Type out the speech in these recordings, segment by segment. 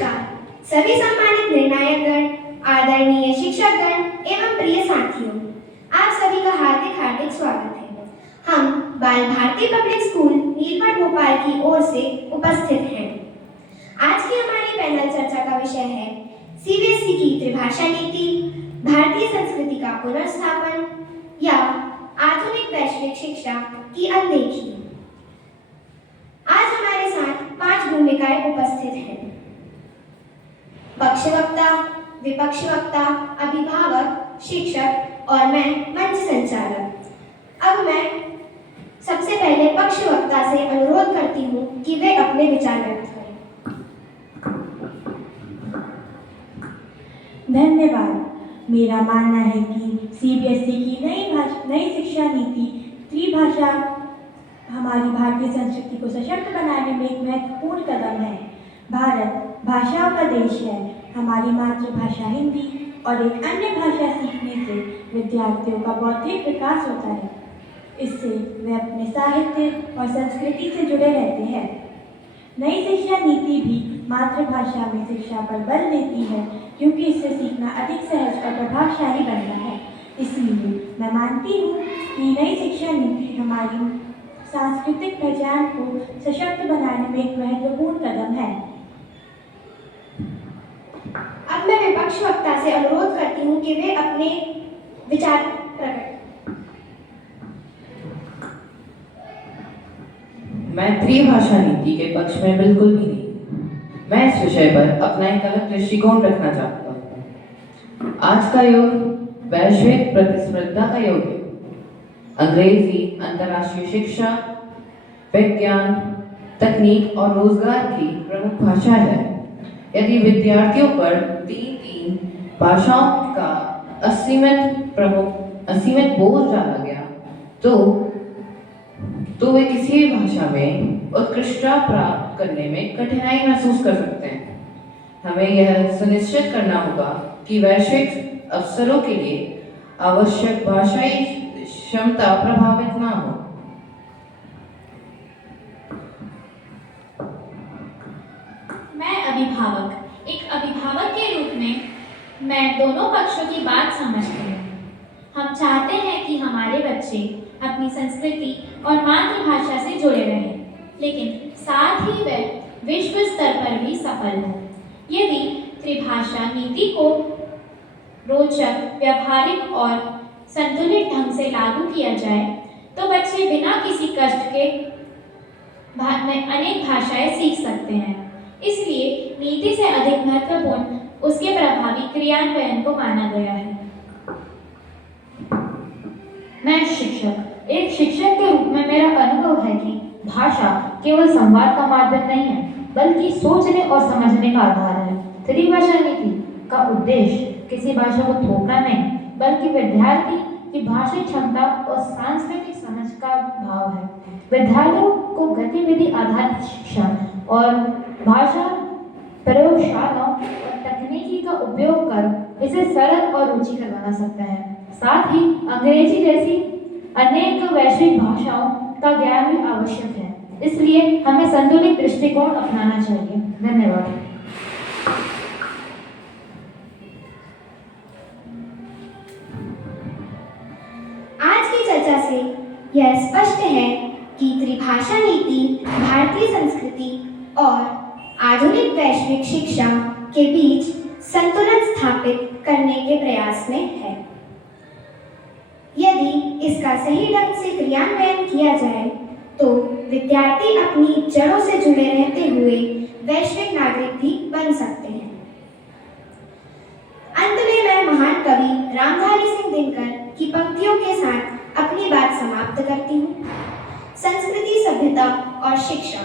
नमस्कार सभी सम्मानित निर्णायकगण, आदरणीय शिक्षकगण एवं प्रिय साथियों, आप सभी का हार्दिक हार्दिक स्वागत है। हम बाल भारती पब्लिक स्कूल नीलमठ भोपाल की ओर से उपस्थित हैं। आज की हमारी पैनल चर्चा का विषय है सीबीएसई की त्रिभाषा नीति, भारतीय संस्कृति का पुनर्स्थापन या आधुनिक वैश्विक शिक्षा की अनदेखी। आज हमारे साथ 5 भूमिकाएं उपस्थित हैं: पक्षवक्ता, विपक्षवक्ता, अभिभावक, शिक्षक और मैं मंच संचालक। अब मैं सबसे पहले पक्षवक्ता से अनुरोध करती हूँ कि वे अपने विचार व्यक्त करें। धन्यवाद। मेरा मानना है कि सीबीएसई की नई शिक्षा नीति त्रिभाषा हमारी भारतीय संस्कृति को सशक्त बनाने में एक महत्वपूर्ण कदम है। भारत भाषाओं का देश है। हमारी मातृभाषा हिंदी और एक अन्य भाषा सीखने से विद्यार्थियों का बौद्धिक विकास होता है। इससे वे अपने साहित्य और संस्कृति से जुड़े रहते हैं। नई शिक्षा नीति भी मातृभाषा में शिक्षा पर बल देती है, क्योंकि इससे सीखना अधिक सहज और प्रभावशाली बनता है। इसलिए मैं मानती हूँ कि नई शिक्षा नीति हमारी सांस्कृतिक पहचान को सशक्त बनाने में एक महत्वपूर्ण कदम है। अब मैं विपक्ष वक्ता से अनुरोध करती हूँ कि वे अपने विचार प्रकट। मैं त्रिभाषा नीति के पक्ष में बिल्कुल भी नहीं। मैं इस विषय पर अपना एक अलग दृष्टिकोण रखना चाहता हूँ। आज का युग वैश्विक प्रतिस्पर्धा का युग है। अंग्रेजी अंतर्राष्ट्रीय शिक्षा, विज्ञान, तकनीक और रोजगार की प्रमुख भाषा है। यदि विद्यार्थियों पर तीन भाषाओं का असीमित बोझ डाला गया तो वे किसी भी भाषा में उत्कृष्टता प्राप्त करने में कठिनाई महसूस कर सकते हैं। हमें यह सुनिश्चित करना होगा कि वैश्विक अवसरों के लिए आवश्यक भाषाई क्षमता प्रभावित ना हो। एक अभिभावक के रूप में मैं दोनों पक्षों की बात समझती हूँ। हम चाहते हैं कि हमारे बच्चे अपनी संस्कृति और मातृभाषा से जुड़े रहें, लेकिन साथ ही वे विश्व स्तर पर भी सफल हों। यदि त्रिभाषा नीति को रोचक, व्यावहारिक और संतुलित ढंग से लागू किया जाए तो बच्चे बिना किसी कष्ट के अनेक भाषाएं सीख सकते हैं। इसलिए नीति से अधिक महत्वपूर्ण उसके प्रभावी क्रियान्वयन को माना गया है। मैं एक शिक्षक के रूप में मेरा अनुभव है कि भाषा केवल संवाद का माध्यम नहीं है, बल्कि सोचने और समझने का आधार है। त्रिभाषा नीति का उद्देश्य किसी भाषा को थोपना नहीं, बल्कि विद्यार्थी की भाषाई क्षमता और सांस्कृतिक समझ का भाव है। विद्यार्थियों को गतिविधि आधारित शिक्षा और भाषा प्रयोगशालाओं और तकनीकी का उपयोग कर इसे सरल और रुचिकर बना सकता है। साथ ही अंग्रेजी जैसी अनेक वैश्विक भाषाओं का ज्ञान भी आवश्यक है। इसलिए हमें संतुलित दृष्टिकोण अपनाना चाहिए। धन्यवाद। आज की चर्चा से यह स्पष्ट है कि त्रिभाषा नीति भारतीय संस्कृति और आधुनिक वैश्विक शिक्षा के बीच संतुलन स्थापित करने के प्रयास में है। यदि इसका सही ढंग से क्रियान्वयन किया जाए तो विद्यार्थी अपनी जड़ों से जुड़े रहते हुए वैश्विक नागरिक भी बन सकते हैं। अंत में मैं महान कवि रामधारी सिंह दिनकर की पंक्तियों के साथ अपनी बात समाप्त करती हूँ। संस्कृति, सभ्यता और शिक्षा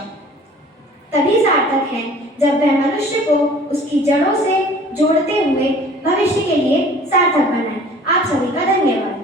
तभी सार्थक है जब वह मनुष्य को उसकी जड़ों से जोड़ते हुए भविष्य के लिए सार्थक बनाए। आप सभी का धन्यवाद।